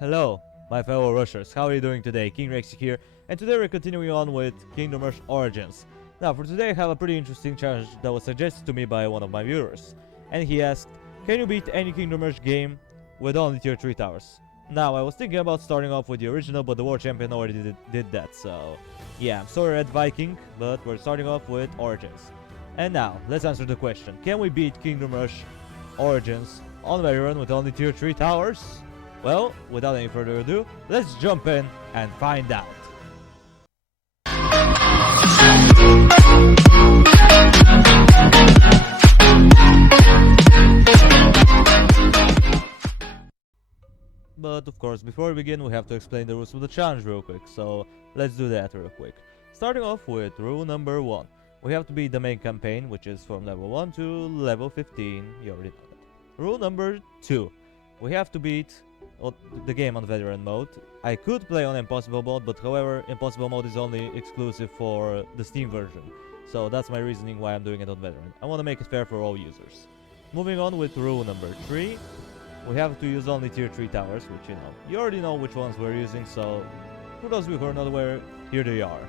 Hello, my fellow rushers. How are you doing today? King Rex here, and today we're continuing on with Kingdom Rush Origins. Now, for today, I have a pretty interesting challenge that was suggested to me by one of my viewers, and he asked, "Can you beat any Kingdom Rush game with only tier 3 towers?" Now, I was thinking about starting off with the original, but the World Champion already did that, so yeah, I'm sorry, Red Viking, but we're starting off with Origins. And now, let's answer the question: can we beat Kingdom Rush Origins on Veteran with only tier 3 towers? Well, without any further ado, let's jump in and find out. But of course, before we begin, we have to explain the rules of the challenge real quick, so let's do that real quick. Starting off with rule number 1. We have to beat the main campaign, which is from level 1 to level 15, you already know that. Rule number 2. We have to beat the game on veteran mode. I could play on impossible mode, but however, impossible mode is only exclusive for the Steam version. So that's my reasoning why I'm doing it on veteran. I want to make it fair for all users. Moving on with rule number 3. We have to use only tier 3 towers, which you already know which ones we're using, so for those of you who are not aware, here they are.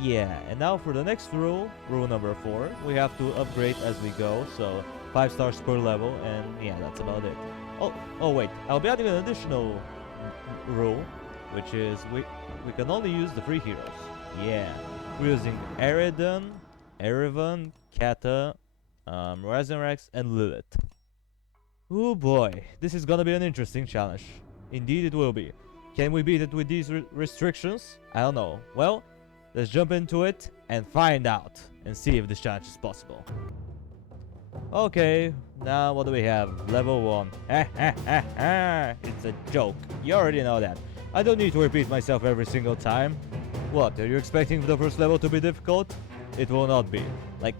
Yeah, and now for the next rule, rule number 4, we have to upgrade as we go, so 5 stars per level, and yeah, that's about it. Oh wait, I'll be adding an additional rule, which is we can only use the free heroes. Yeah, we're using Erevan, Kata, Razorrax, and Lilith. Oh boy, this is gonna be an interesting challenge. Indeed it will be. Can we beat it with these restrictions? I don't know. Well, let's jump into it and find out, and see if this challenge is possible. Okay, now what do we have? Level 1. It's a joke. You already know that. I don't need to repeat myself every single time. What, are you expecting the first level to be difficult? It will not be. Like,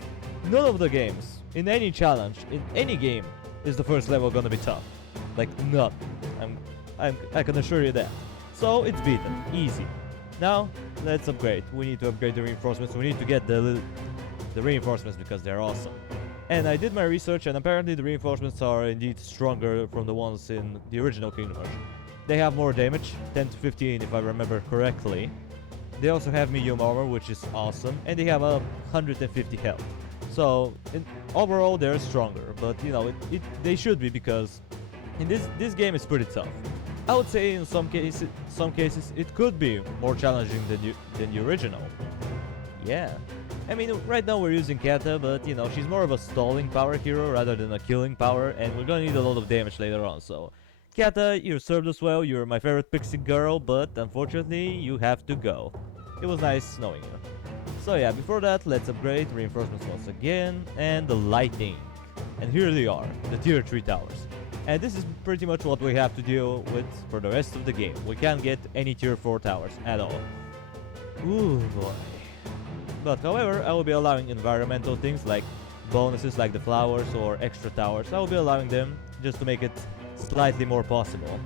none of the games, in any challenge, in any game, is the first level gonna be tough. Like, none. I can assure you that. So, it's beaten. Easy. Now, let's upgrade. We need to upgrade the reinforcements. We need to get the reinforcements because they're awesome. And I did my research, and apparently the reinforcements are indeed stronger from the ones in the original Kingdom Rush. They have more damage, 10 to 15 if I remember correctly. They also have medium armor, which is awesome, and they have 150 health. So, overall they're stronger, but they should be, because in this game is pretty tough. I would say in some cases it could be more challenging than the original. Yeah. I mean, right now we're using Kata, but she's more of a stalling power hero rather than a killing power, and we're gonna need a lot of damage later on, so Kata, you served us well, you're my favorite pixie girl, but unfortunately you have to go. It was nice knowing you. So yeah, before that, let's upgrade reinforcements once again, and the lightning. And here they are, the tier 3 towers. And this is pretty much what we have to deal with for the rest of the game. We can't get any tier 4 towers at all. Ooh boy. But however, I will be allowing environmental things like bonuses like the flowers or extra towers. I will be allowing them just to make it slightly more possible.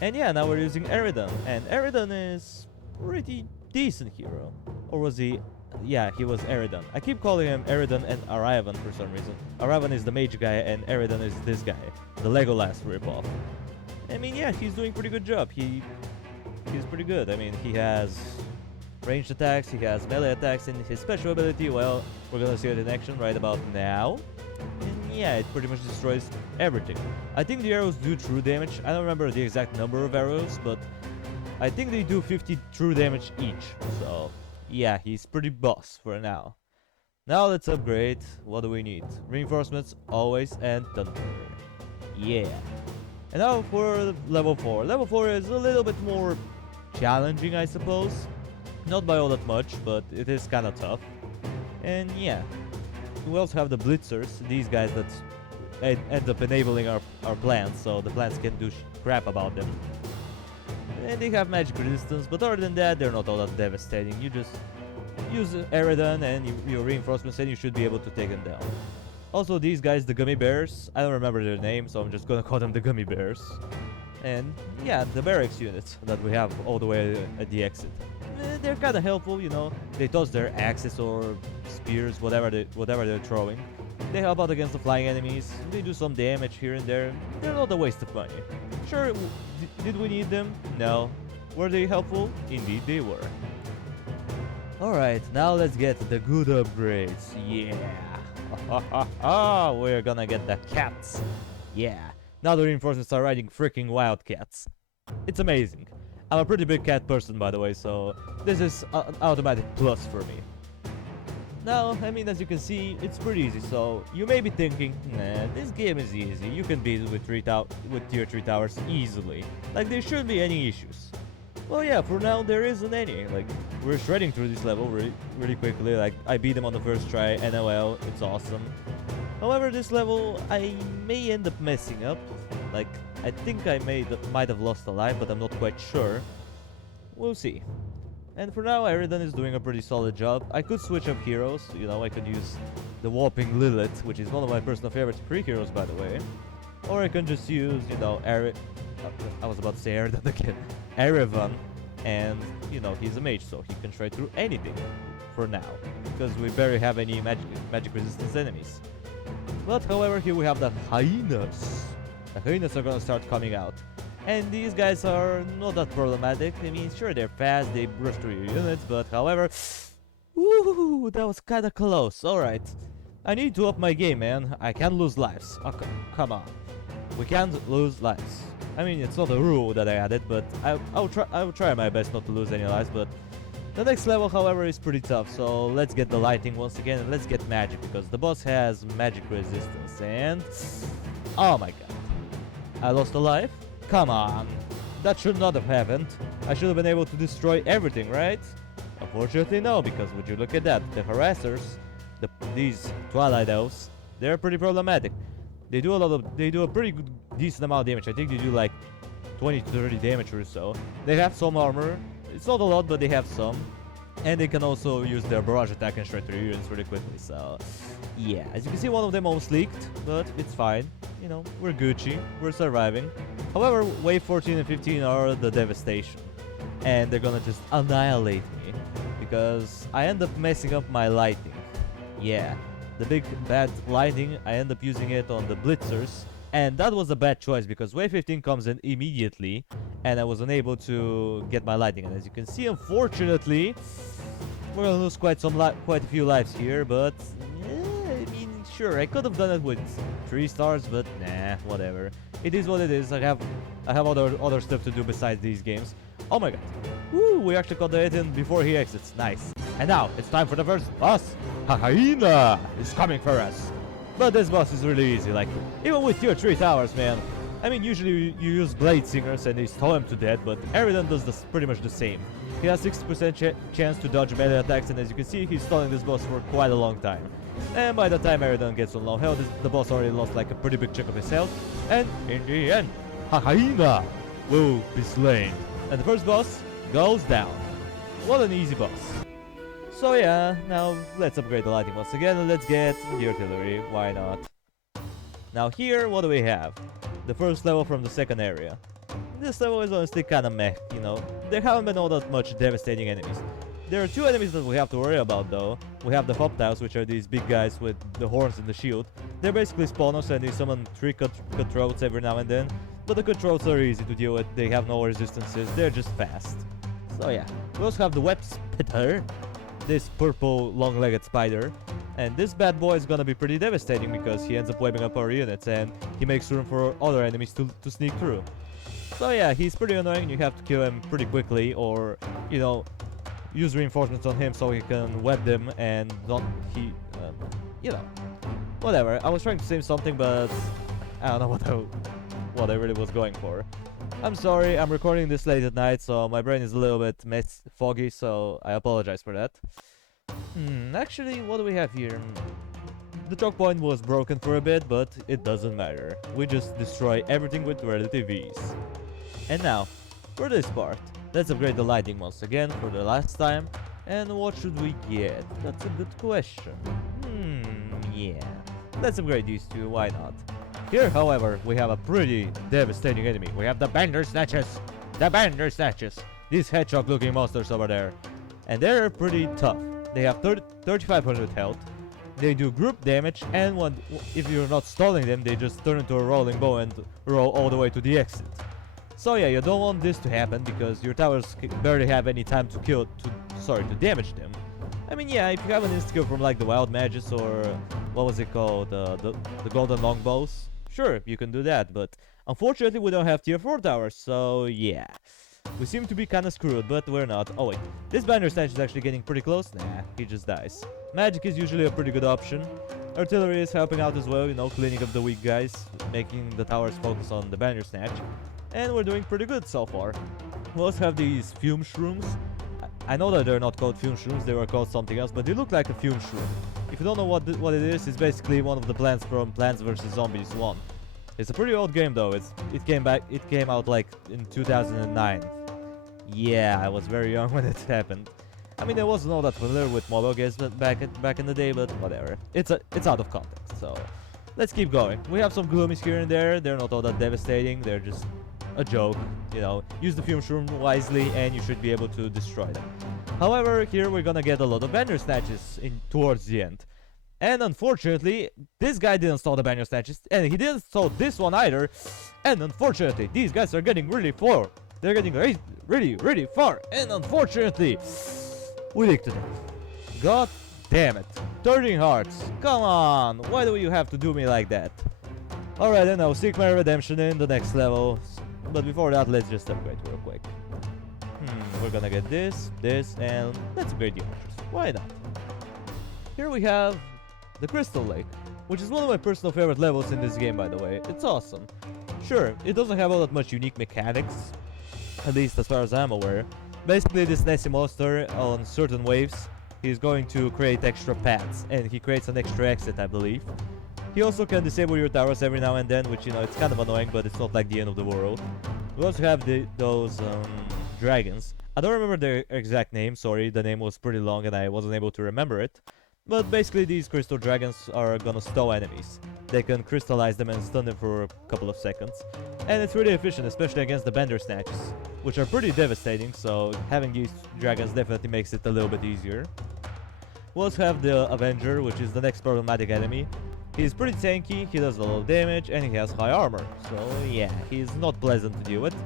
And yeah, now we're using Eridan, and Eridan is pretty decent hero. Or was he? Yeah, he was Eridan. I keep calling him Eridan and Aravan for some reason. Aravan is the mage guy and Eridan is this guy, the Legolas ripoff. I mean, yeah, he's doing a pretty good job. He's pretty good. I mean, he has ranged attacks, he has melee attacks, and his special ability, well, we're gonna see it in action right about now. And yeah, it pretty much destroys everything. I think the arrows do true damage. I don't remember the exact number of arrows, but I think they do 50 true damage each. So yeah, he's pretty boss for now. Now let's upgrade. What do we need? Reinforcements, always, and thunder. Yeah. And now for level 4. Level 4 is a little bit more challenging, I suppose. Not by all that much, but it is kinda tough. And yeah. We also have the blitzers, these guys that end up enabling our plants, so the plants can do crap about them. And they have magic resistance, but other than that, they're not all that devastating. You just use Eridan and your reinforcements and you should be able to take them down. Also, these guys, the gummy bears, I don't remember their name, so I'm just gonna call them the gummy bears. And yeah, the barracks units that we have all the way at the exit. They're kind of helpful, they toss their axes or spears, whatever they're throwing. They help out against the flying enemies, they do some damage here and there. They're not a waste of money. Sure, did we need them? No. Were they helpful? Indeed they were. Alright, now let's get the good upgrades. Yeah. We're gonna get the cats. Yeah. Now the reinforcements are riding freaking wildcats. It's amazing. I'm a pretty big cat person, by the way, so this is an automatic plus for me. Now, I mean, as you can see, it's pretty easy, so you may be thinking, nah, this game is easy, you can beat it with tier 3 towers easily. Like, there shouldn't be any issues. Well, yeah, for now, there isn't any. Like, we're shredding through this level really quickly. Like, I beat them on the first try, NOL, it's awesome. However, this level, I may end up messing up. Like, I think I might have lost a life, but I'm not quite sure. We'll see. And for now, Eridan is doing a pretty solid job. I could switch up heroes, you know, I could use the Whopping Lilith, which is one of my personal favorite free heroes, by the way. Or I can just use, you know, I was about to say Eridan again. Erevan, and, you know, he's a mage, so he can shred through anything for now. Because we barely have any magic resistance enemies. But, however, here we have the hyenas. The hyenas are gonna start coming out. And these guys are not that problematic. I mean, sure, they're fast, they brush through your units, but however... Woohoo, that was kinda close. Alright. I need to up my game, man. I can't lose lives. Oh, come on. We can't lose lives. I mean, it's not a rule that I added, but I'll try my best not to lose any lives, but... The next level, however, is pretty tough, so let's get the lighting once again, and let's get magic, because the boss has magic resistance, and... Oh my god. I lost a life? Come on, that should not have happened. I should have been able to destroy everything, right? Unfortunately no, because would you look at that, the harassers, these Twilight Elves, they're pretty problematic. They do a pretty decent amount of damage. I think they do like 20 to 30 damage or so. They have some armor, it's not a lot, but they have some. And they can also use their barrage attack and shred through units really quickly, so... Yeah, as you can see, one of them almost leaked, but it's fine. You know, we're Gucci, we're surviving. However, wave 14 and 15 are the devastation. And they're gonna just annihilate me. Because I end up messing up my lighting. Yeah, the big bad lighting, I end up using it on the blitzers. And that was a bad choice, because wave 15 comes in immediately. And I was unable to get my lighting. And as you can see, unfortunately, we're gonna lose quite a few lives here, but... Sure, I could have done it with 3 stars, but nah, whatever. It is what it is. I have other stuff to do besides these games. Oh my god. Woo, we actually caught the hit in before he exits. Nice. And now, it's time for the first boss. Hyena is coming for us. But this boss is really easy, like, even with tier 3 towers, man. I mean, usually you use Blade Singers and they stall him to death, but Eridan does pretty much the same. He has 60% chance to dodge melee attacks, and as you can see, he's stalling this boss for quite a long time. And by the time Eridan gets on low health, the boss already lost like a pretty big chunk of his health. And in the end, hyena will be slain. And the first boss goes down. What an easy boss. So yeah, now let's upgrade the lighting once again, and let's get the artillery, why not? Now here, what do we have? The first level from the second area. This level is honestly kinda meh, you know. There haven't been all that much devastating enemies. There are 2 enemies that we have to worry about though. We have the Hoptiles, which are these big guys with the horns and the shield. They're basically spawners and they summon 3 cutthroats every now and then. But the cutthroats are easy to deal with, they have no resistances, they're just fast. So yeah. We also have the Web Spitter, this purple long-legged spider. And this bad boy is gonna be pretty devastating because he ends up webbing up our units and he makes room for other enemies to sneak through. So yeah, he's pretty annoying, you have to kill him pretty quickly or, you know, use reinforcements on him so he can web them and you know, whatever. I was trying to say something, but I don't know what I really was going for. I'm sorry, I'm recording this late at night, so my brain is a little bit foggy, so I apologize for that. Actually, what do we have here? The choke point was broken for a bit, but it doesn't matter. We just destroy everything with relative ease. And now, for this part, let's upgrade the lighting once again for the last time. And what should we get? That's a good question. Yeah. Let's upgrade these 2, why not? Here, however, we have a pretty devastating enemy. We have the Bandersnatches! The Bandersnatches! These hedgehog-looking monsters over there. And they're pretty tough. They have 3500 health. They do group damage, and if you're not stalling them, they just turn into a rolling bow and roll all the way to the exit. So yeah, you don't want this to happen because your towers barely have any time to damage them. I mean, yeah, if you have an insta-kill from like the wild mages or what was it called, the golden longbows, sure, you can do that, but unfortunately we don't have tier 4 towers, so yeah. We seem to be kinda screwed, but we're not. Oh wait, this banner snatch is actually getting pretty close. Nah, he just dies. Magic is usually a pretty good option. Artillery is helping out as well, you know, cleaning up the weak guys, making the towers focus on the banner snatch. And we're doing pretty good so far. We also have these fume shrooms. I know that they're not called fume shrooms, they were called something else, but they look like a fume shroom. If you don't know what it is, it's basically one of the plants from Plants vs. Zombies 1. It's a pretty old game though. It came out like in 2009. Yeah, I was very young when it happened. I mean, I wasn't all that familiar with mobile games back in the day, but whatever. It's out of context. So let's keep going. We have some gloomies here and there. They're not all that devastating. They're just a joke. You know, use the fume shroom wisely, and you should be able to destroy them. However, here we're gonna get a lot of banner snatches towards the end. And unfortunately, this guy didn't stall the banner snatches, and he didn't stall this one either. And unfortunately, these guys are getting really far. They're getting really far. And unfortunately, we licked it. God damn it. 13 hearts. Come on. Why do you have to do me like that? Alright, then I'll seek my redemption in the next level. But before that, let's just upgrade real quick. We're gonna get this, and let's upgrade the archers. Why not? Here we have the Crystal Lake, which is one of my personal favorite levels in this game, by the way. It's awesome. Sure, it doesn't have all that much unique mechanics, at least as far as I'm aware. Basically, this Nessie monster, on certain waves, he's going to create extra paths, and he creates an extra exit, I believe. He also can disable your towers every now and then, which, you know, it's kind of annoying, but it's not like the end of the world. We also have those dragons. I don't remember their exact name, sorry, the name was pretty long and I wasn't able to remember it. But basically these crystal dragons are gonna stall enemies. They can crystallize them and stun them for a couple of seconds. And it's really efficient, especially against the bender snatches, which are pretty devastating, so having these dragons definitely makes it a little bit easier. We also have the Avenger, which is the next problematic enemy. He's pretty tanky, he does a lot of damage, and he has high armor. So yeah, he's not pleasant to deal with.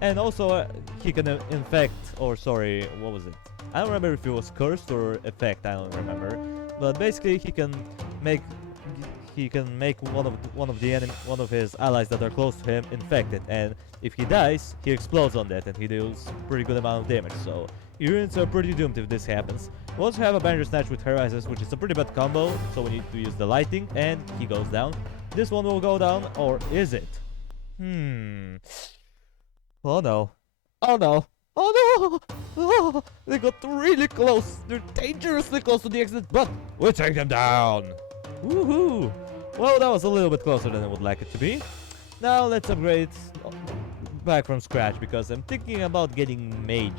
And also, he can infect, or sorry, what was it? I don't remember if it was cursed or effect, I don't remember. But basically, he can make one of his allies that are close to him infected, and if he dies, he explodes on that, and he deals pretty good amount of damage. So your units are pretty doomed if this happens. We also have a Banner Snatch with Horizons, which is a pretty bad combo, so we need to use the lighting, and he goes down. This one will go down, or is it? Oh no. Oh no. Oh no! Oh, they got really close. They're dangerously close to the exit, but we'll take them down. Woohoo! Well, that was a little bit closer than I would like it to be. Now let's upgrade back from scratch, because I'm thinking about getting mages.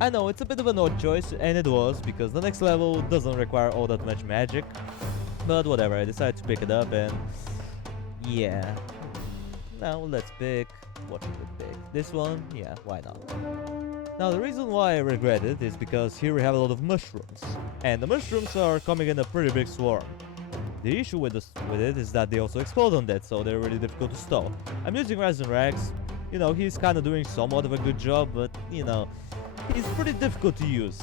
I know, it's a bit of an odd choice, and it was, because the next level doesn't require all that much magic. But whatever, I decided to pick it up, and yeah. Now let's pick... what should we pick? This one? Yeah, why not? Now the reason why I regret it is because here we have a lot of mushrooms. And the mushrooms are coming in a pretty big swarm. The issue with it is that they also explode on that, so they're really difficult to stall. I'm using Rise and Rags. You know, he's kind of doing somewhat of a good job, but, you know, he's pretty difficult to use.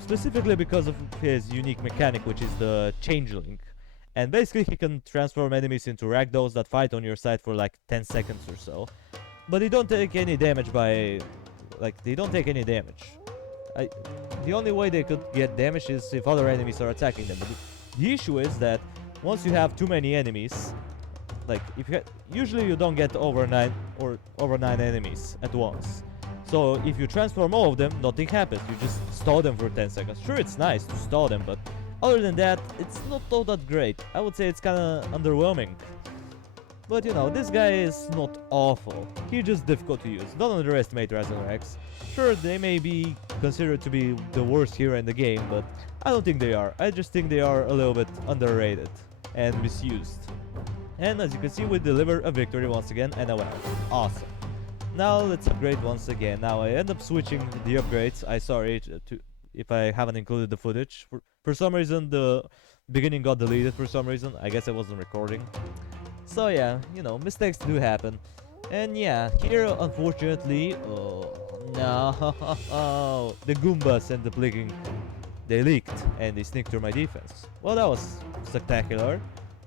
Specifically because of his unique mechanic, which is the Changeling. And basically he can transform enemies into ragdolls that fight on your side for like 10 seconds or so. But they don't take any damage by... like, they don't take any damage. The only way they could get damage is if other enemies are attacking them. But the issue is that once you have too many enemies, like, usually you don't get over 9 enemies at once. So if you transform all of them, nothing happens. You just stall them for 10 seconds. Sure, it's nice to stall them, but other than that, it's not all that great. I would say it's kinda underwhelming. But you know, this guy is not awful. He's just difficult to use. Don't underestimate Rise and Rags. Sure, they may be considered to be the worst hero in the game, but I don't think they are. I just think they are a little bit underrated and misused. And as you can see, we deliver a victory once again and a well. Awesome. Now let's upgrade once again. Now I end up switching the upgrades. Sorry if I haven't included the footage. For some reason the beginning got deleted for some reason. I guess I wasn't recording. So yeah, you know, mistakes do happen. And yeah, here unfortunately, oh no, the Goombas and the Blinking, they leaked and they sneaked through my defense. Well, that was spectacular.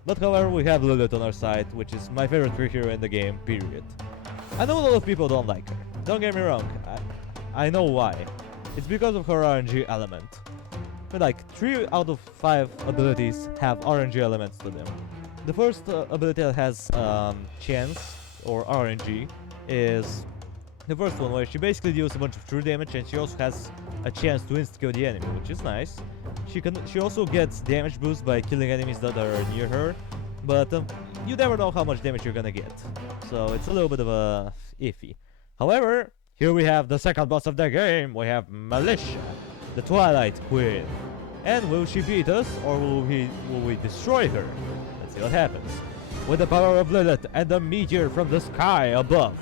But however, we have Lilith on our side, which is my favorite free hero in the game, period. I know a lot of people don't like her. Don't get me wrong, I know why. It's because of her RNG element. But like 3 out of 5 abilities have RNG elements to them. The first ability that has chance or RNG is the first one, where she basically deals a bunch of true damage, and she also has a chance to insta-kill the enemy, which is nice. She also gets damage boost by killing enemies that are near her, but you never know how much damage you're gonna get, so it's a little bit of a iffy. However, here we have the second boss of the game. We have Militia, the Twilight Queen. And will she beat us, or will we destroy her? Let's see what happens. With the power of Lilith and the meteor from the sky above,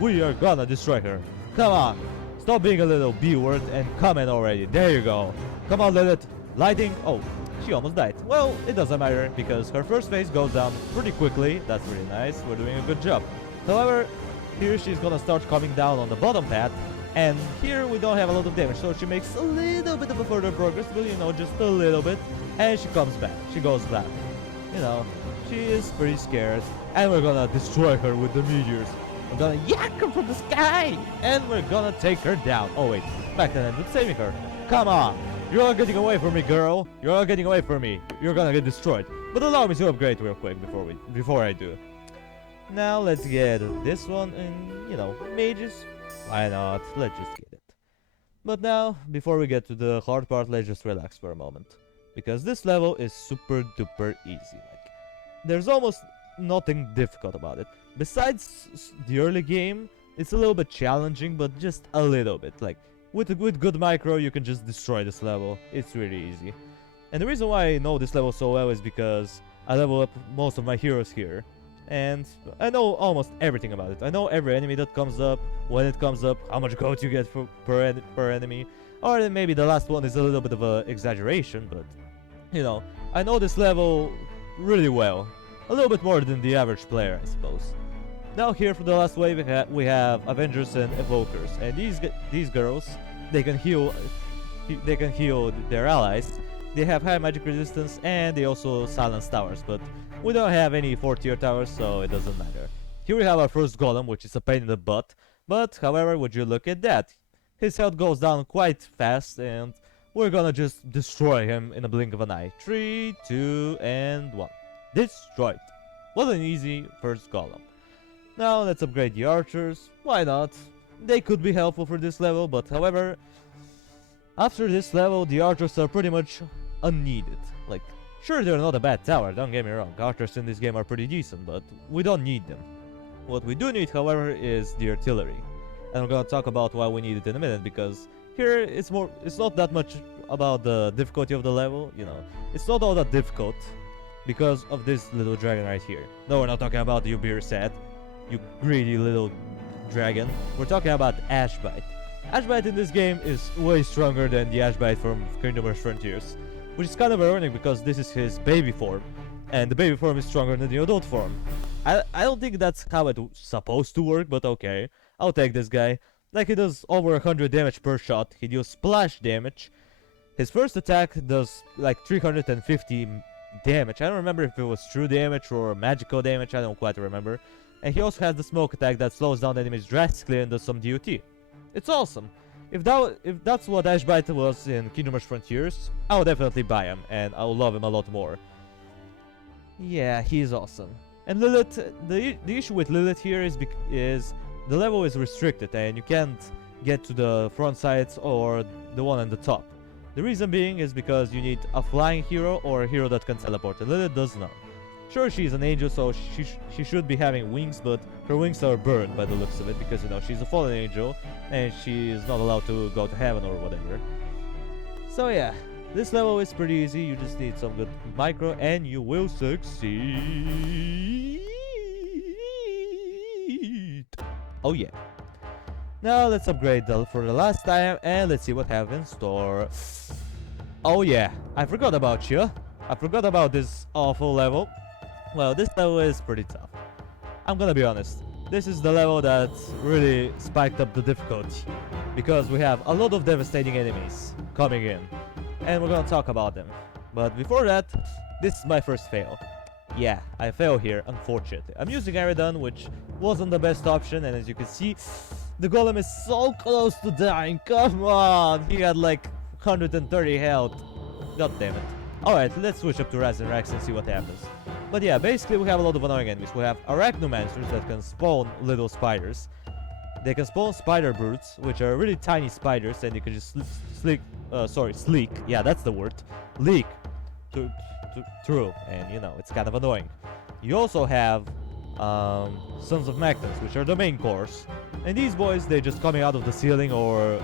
we are gonna destroy her. Come on, stop being a little B-word and come in already. There you go. Come on, Lilith. Lighting. Oh, she almost died. Well, it doesn't matter because her first phase goes down pretty quickly. That's really nice. We're doing a good job. However, here she's gonna start coming down on the bottom path, and here we don't have a lot of damage, so she makes a little bit of a further progress, but you know, just a little bit, and she comes back. She goes back. You know, she is pretty scared, and we're gonna destroy her with the meteors. We're gonna yak her from the sky, and we're gonna take her down. Oh wait, back then ended saving her. Come on, you're not getting away from me, girl. You're not getting away from me. You're gonna get destroyed. But allow me to upgrade real quick before I do. Now let's get this one, and you know, mages. Why not? Let's just get it. But now, before we get to the hard part, let's just relax for a moment, because this level is super duper easy. Like, there's almost nothing difficult about it. Besides the early game, it's a little bit challenging, but just a little bit. Like, with good micro, you can just destroy this level. It's really easy. And the reason why I know this level so well is because I level up most of my heroes here. And I know almost everything about it. I know every enemy that comes up, when it comes up, how much gold you get per enemy. Or then maybe the last one is a little bit of an exaggeration, but you know, I know this level really well. A little bit more than the average player, I suppose. Now here for the last wave we have Avengers and Evokers, and these girls, they can heal their allies. They have high magic resistance, and they also silence towers, but we don't have any 4-tier towers, so it doesn't matter. Here we have our first golem, which is a pain in the butt, but however, would you look at that? His health goes down quite fast, and we're gonna just destroy him in a blink of an eye. 3, 2, and 1. Destroyed. What an easy first golem. Now let's upgrade the archers. Why not? They could be helpful for this level, but however, after this level, the archers are pretty much unneeded. Like, sure, they're not a bad tower, don't get me wrong. Archers in this game are pretty decent, but we don't need them. What we do need, however, is the artillery. And I'm gonna talk about why we need it in a minute, because here it's not that much about the difficulty of the level, you know. It's not all that difficult because of this little dragon right here. No, we're not talking about you beer set, you greedy little dragon. We're talking about Ashbite. Ashbite in this game is way stronger than the Ashbite from Kingdom Hearts Frontiers, which is kind of ironic because this is his baby form, and the baby form is stronger than the adult form. I don't think that's how it's supposed to work, but okay, I'll take this guy. Like, he does over 100 damage per shot, he deals splash damage. His first attack does like 350 damage. I don't remember if it was true damage or magical damage, I don't quite remember. And he also has the smoke attack that slows down enemies drastically and does some DOT. It's awesome. If that's what Ashbite was in Kingdom Hearts Frontiers, I would definitely buy him, and I will love him a lot more. Yeah, he's awesome. And Lilith, the issue with Lilith here is the level is restricted, and you can't get to the front sides or the one on the top. The reason being is because you need a flying hero or a hero that can teleport, and Lilith does not. Sure, she's an angel, so she should be having wings, but her wings are burned by the looks of it, because, you know, she's a fallen angel, and she is not allowed to go to heaven or whatever. So yeah, this level is pretty easy, you just need some good micro, and you will succeed! Oh yeah. Now let's upgrade for the last time, and let's see what I have in store. Oh yeah, I forgot about you. I forgot about this awful level. Well, this level is pretty tough. I'm gonna be honest. This is the level that really spiked up the difficulty, because we have a lot of devastating enemies coming in, and we're gonna talk about them. But before that, this is my first fail. Yeah, I fail here, unfortunately. I'm using Aerodon, which wasn't the best option, and as you can see, the golem is so close to dying. Come on! He had like 130 health. God damn it. Alright, let's switch up to Raz and Rex and see what happens. But yeah, basically we have a lot of annoying enemies. We have arachnomancers that can spawn little spiders. They can spawn spider brutes, which are really tiny spiders, and you can just sleek. Yeah, that's the word. Leak through, and you know, it's kind of annoying. You also have Sons of Magnus, which are the main cores, and these boys, they just coming out of the ceiling or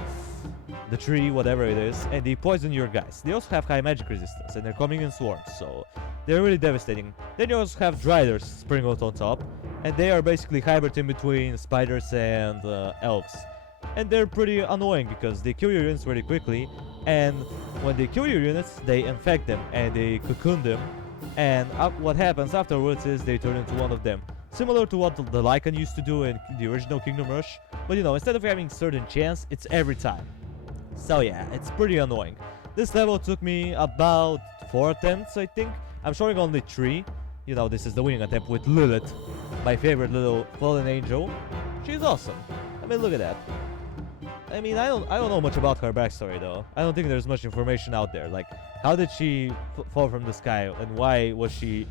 the tree, whatever it is, and they poison your guys. They also have high magic resistance, and they're coming in swarms, so they're really devastating. Then you also have Driders sprinkled on top, and they are basically hybrid in between spiders and elves. And they're pretty annoying because they kill your units really quickly, and when they kill your units, they infect them and they cocoon them, and what happens afterwards is they turn into one of them. Similar to what the Lycan used to do in the original Kingdom Rush, but you know, instead of having certain chance, it's every time. So yeah, it's pretty annoying. This level took me about 4 attempts, I think. I'm showing only 3. You know, this is the winning attempt with Lilith, my favorite little fallen angel. She's awesome. I mean, look at that. I mean, I don't know much about her backstory though. I don't think there's much information out there. Like, how did she fall from the sky, and why was she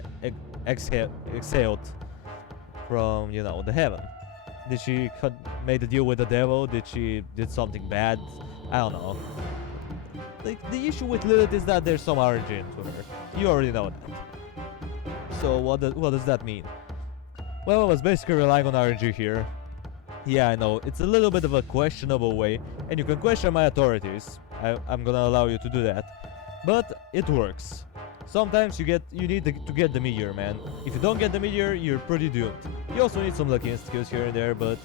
exhaled from, you know, the heaven? Did she made a deal with the devil? Did she did something bad? I don't know. Like, the issue with Lilith is that there's some RNG into her. You already know that. So what does that mean? Well, I was basically relying on RNG here. Yeah, I know, it's a little bit of a questionable way, and you can question my authorities. I'm gonna allow you to do that. But it works. Sometimes you need to get the meteor, man. If you don't get the meteor, you're pretty doomed. You also need some lucky skills here and there, but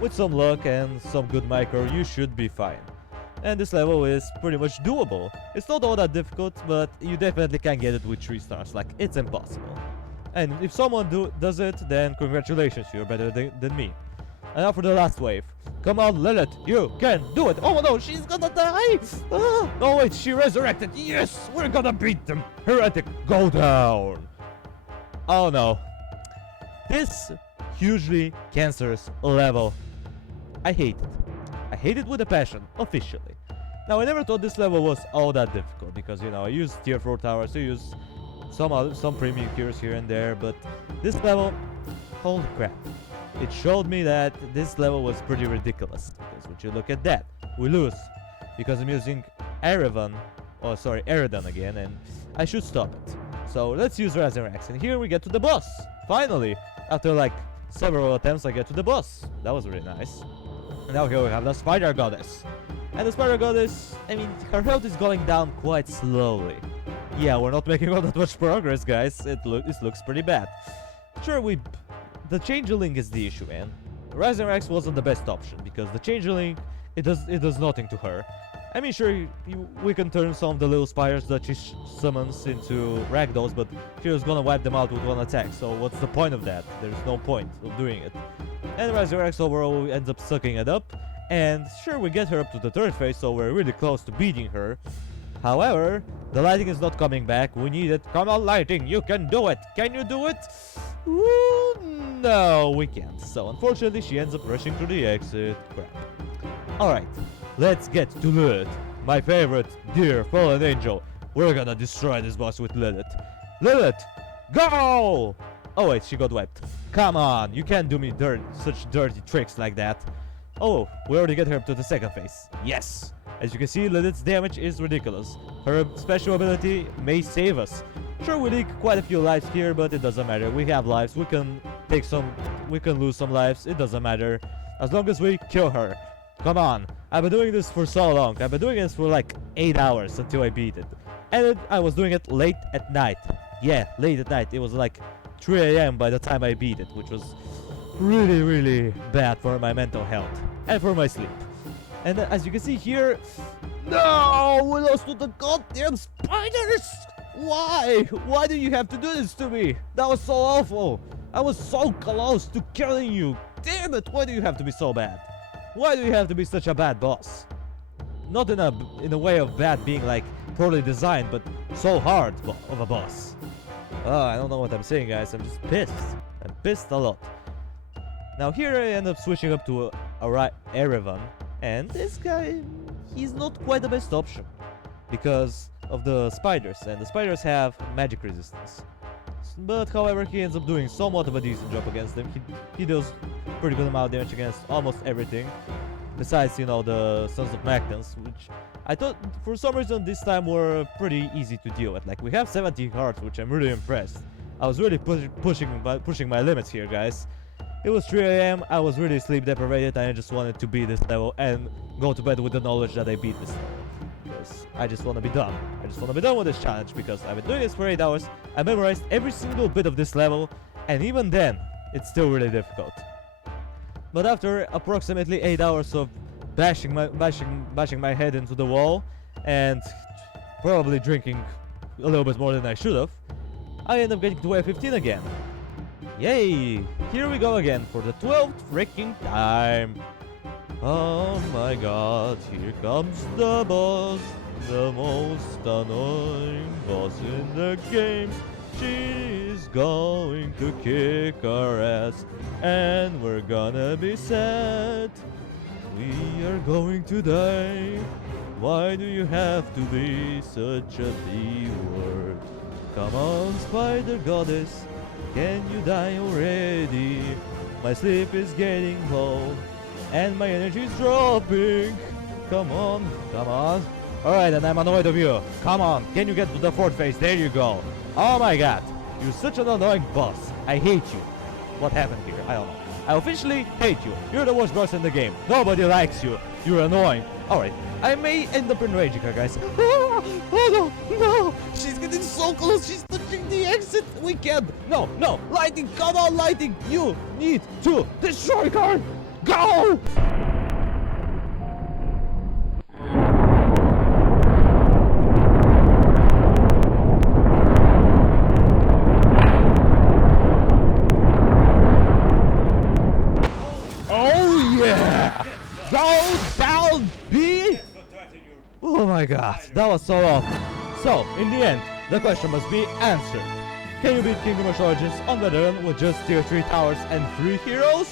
with some luck and some good micro, you should be fine. And this level is pretty much doable. It's not all that difficult, but you definitely can get it with 3 stars. Like, it's impossible. And if someone does it, then congratulations, you're better than me. And now for the last wave. Come on, Lilith, you can do it. Oh no, she's gonna die. Ah, oh wait, she resurrected. Yes, we're gonna beat them. Heretic, go down. Oh no. This hugely cancerous level. I hate it. I hate it with a passion, officially. Now, I never thought this level was all that difficult, because, you know, I use tier 4 towers, I use some premium cures here and there, but this level, holy crap. It showed me that this level was pretty ridiculous, because would you look at that, we lose, because I'm using Aerodon again, and I should stop it. So let's use Raz and Rex, and here we get to the boss, finally, after like several attempts I get to the boss. That was really nice. And now here we have the Spider Goddess. And the Spider Goddess, I mean, her health is going down quite slowly. Yeah, we're not making all that much progress, guys. It looks pretty bad. Sure, the Changeling is the issue, man. Raz and Rex wasn't the best option, because the Changeling, it does nothing to her. I mean, sure, we can turn some of the little spiders that she summons into ragdolls, but she was gonna wipe them out with one attack, so what's the point of that? There's no point of doing it. And Raz and Rex overall ends up sucking it up, and sure, we get her up to the 3rd phase, so we're really close to beating her. However, the lighting is not coming back. We need it. Come on, lighting, you can do it. Can you do it? Ooh, no, we can't. So unfortunately, she ends up rushing through the exit. Crap. Alright, let's get to Lilith, my favorite dear fallen angel. We're gonna destroy this boss with Lilith. Lilith, go! Oh wait, she got wiped. Come on, you can't do me such dirty tricks like that. Oh, we already get her up to the 2nd phase. Yes! As you can see, Lilith's damage is ridiculous. Her special ability may save us. Sure, we leak quite a few lives here, but it doesn't matter. We have lives. We can lose some lives. It doesn't matter. As long as we kill her. Come on. I've been doing this for so long. I've been doing this for like 8 hours until I beat it. And I was doing it late at night. Yeah, late at night. It was like 3 AM by the time I beat it, which was really, really bad for my mental health and for my sleep. And as you can see here, no, we lost to the goddamn spiders. Why? Why do you have to do this to me? That was so awful. I was so close to killing you. Damn it, why do you have to be so bad? Why do you have to be such a bad boss? Not in a way of bad being like poorly designed, but so hard of a boss. I don't know what I'm saying, guys. I'm just pissed. I'm pissed a lot. Now here I end up switching up to a Erevan, and this guy, he's not quite the best option because of the spiders, and the spiders have magic resistance. But however, he ends up doing somewhat of a decent job against them. He does pretty good amount of damage against almost everything, besides, you know, the Sons of Magdans, which I thought for some reason this time were pretty easy to deal with. Like, we have 70 hearts, which I'm really impressed. I was really pushing my limits here, guys. It was 3 AM, I was really sleep deprived, and I just wanted to beat this level and go to bed with the knowledge that I beat this level. Because I just want to be done. I just want to be done with this challenge because I've been doing this for 8 hours. I memorized every single bit of this level, and even then, it's still really difficult. But after approximately 8 hours of bashing my head into the wall and probably drinking a little bit more than I should have, I end up getting to wave 15 again. Yay! Here we go again for the 12th freaking time. Oh my god, here comes the boss, the most annoying boss in the game. She's going to kick our ass, and we're gonna be sad. We are going to die. Why do you have to be such a B-word? Come on, Spider Goddess, can you die already? My sleep is getting low, and my energy is dropping. Come on, come on. Alright, and I'm annoyed of you. Come on, can you get to the fourth phase? There you go. Oh my god, you're such an annoying boss. I hate you. What happened here? I don't know. I officially hate you. You're the worst boss in the game. Nobody likes you. You're annoying. Alright, I may end up in Ragika, guys. Oh no, no! She's getting so close. She's touching the exit. We can't. No, no. Lightning, come on, Lightning. You need to destroy her. Go! Oh yeah! Go down, B! Oh my god, that was so awful. So, in the end, the question must be answered. Can you beat Kingdom of Origins on the run with just tier 3 towers and 3 heroes?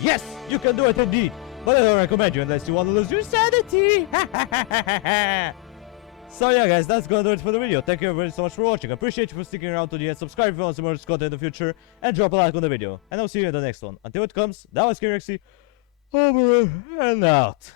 Yes, you can do it indeed, but I don't recommend you unless you want to lose your sanity. So yeah guys, that's gonna do it for the video. Thank you very so much for watching. I appreciate you for sticking around to the end. Subscribe if you want some more content in the future, and drop a like on the video. And I'll see you in the next one. Until it comes, that was KRXC, over and out.